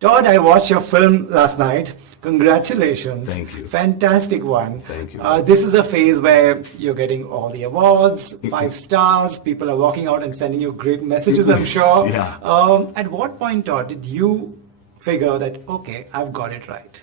Todd, I watched your film last night. Congratulations. Thank you. Fantastic one. Thank you. This is a phase where you're getting all the awards, 5 stars, people are walking out and sending you great messages, I'm sure. Yeah. At what point, Todd, did you figure that, okay, I've got it right?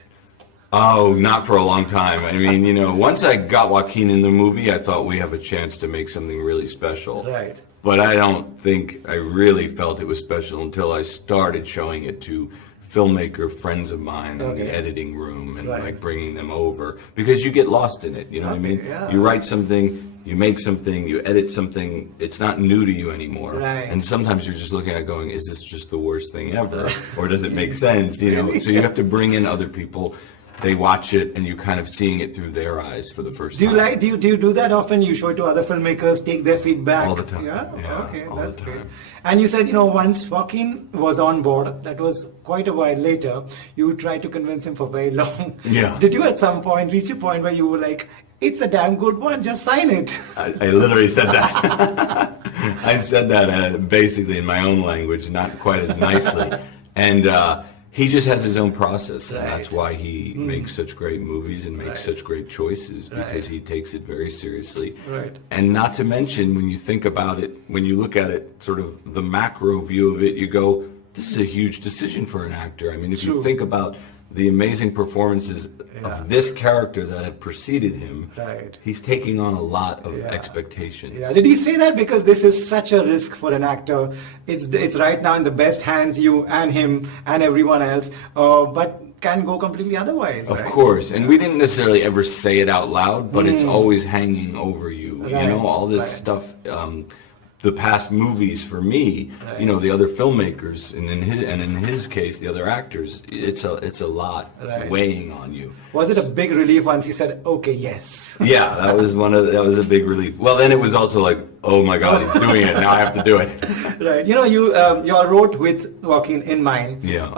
Oh, not for a long time. I mean, once I got Joaquin in the movie, I thought we have a chance to make something really special. Right. But I don't think I really felt it was special until I started showing it to filmmaker friends of mine in the editing room and like bringing them over, because you get lost in it. You know what I mean? Yeah. You write something, you make something, you edit something. It's not new to you anymore. Right. And sometimes you're just looking at it going, is this just the worst thing ever? Or does it make sense? So you have to bring in other people. They watch it and you're kind of seeing it through their eyes for the first time. Do you do that often? You show it to other filmmakers, take their feedback? All the time. Yeah? Okay, all that's the great. time. And you said, once Joaquin was on board, that was quite a while later, you tried to convince him for very long. Yeah. Did you at some point reach a point where you were like, it's a damn good one, just sign it? I literally said that. I said that basically in my own language, not quite as nicely. And he just has his own process, and that's why he makes such great movies and makes such great choices, because he takes it very seriously. Right. And not to mention, when you think about it, when you look at it, sort of the macro view of it, you go, this is a huge decision for an actor. I mean, if you think about the amazing performances of this character that have preceded him, he's taking on a lot of expectations. Yeah. Did he say that because this is such a risk for an actor? It's right now in the best hands, you and him and everyone else, but can go completely otherwise. Of course, and we didn't necessarily ever say it out loud, but it's always hanging over you. All this stuff. The past movies for me, the other filmmakers, and in his case, the other actors, it's a lot weighing on you. Was it a big relief once he said, "Okay, yes"? Yeah, that was a big relief. Well, then it was also like, oh my God, he's doing it now. I have to do it. Right. You all wrote with Joaquin in mind. Yeah.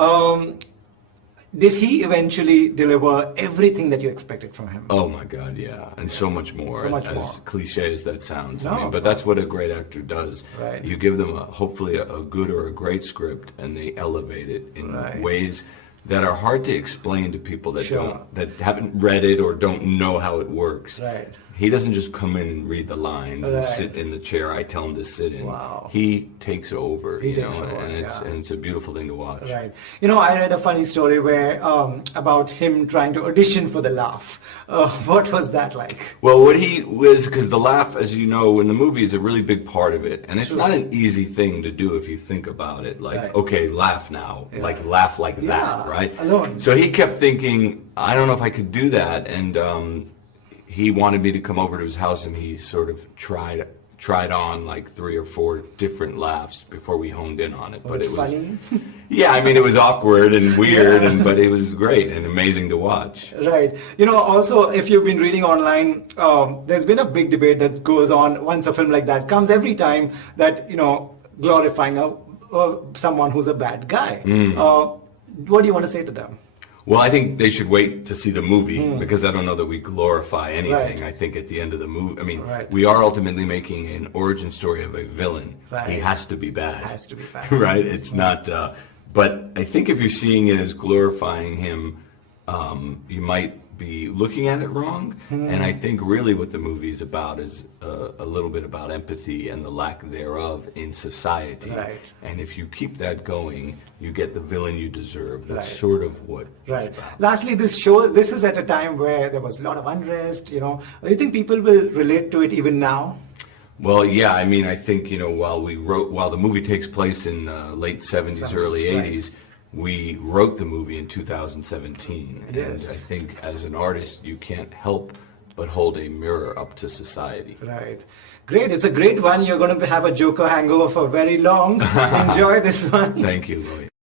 Did he eventually deliver everything that you expected from him? Oh my God, yeah, and so much more. So much as more. Cliche as that sounds, No, but that's what a great actor does. Right. You give them hopefully a good or a great script, and they elevate it in ways that are hard to explain to people that that haven't read it or don't know how it works. Right. He doesn't just come in and read the lines and sit in the chair I tell him to sit in. Wow. He takes over, and it's a beautiful thing to watch. Right. I read a funny story where about him trying to audition for the laugh. What was that like? Well, what he was, because the laugh, as you know, in the movie is a really big part of it, and it's not an easy thing to do if you think about it. Like, okay, laugh now, like laugh like that, right? Alone. So he kept thinking, I don't know if I could do that, and he wanted me to come over to his house, and he sort of tried on like 3 or 4 different laughs before we honed in on it. But it was funny. Yeah, I mean, it was awkward and weird, but it was great and amazing to watch. Right. Also, if you've been reading online, there's been a big debate that goes on once a film like that comes, every time that, glorifying someone who's a bad guy. What do you want to say to them? Well, I think they should wait to see the movie, because I don't know that we glorify anything. I think at the end of the movie, we are ultimately making an origin story of a villain. He has to be bad. Has to be bad. Right? It's not, but I think if you're seeing it as glorifying him, you might be looking at it wrong. And I think really what the movie is about is a little bit about empathy and the lack thereof in society. And if you keep that going, you get the villain you deserve. That's sort of what it's about. Lastly, this is at a time where there was a lot of unrest. Do you think people will relate to it even now? Well, yeah. I mean, I think while the movie takes place in late 70s, early 80s. We wrote the movie in 2017, and I think as an artist you can't help but hold a mirror up to society. Right. Great. It's a great one. You're going to have a Joker hangover for very long. Enjoy this one. Thank you, Rohit.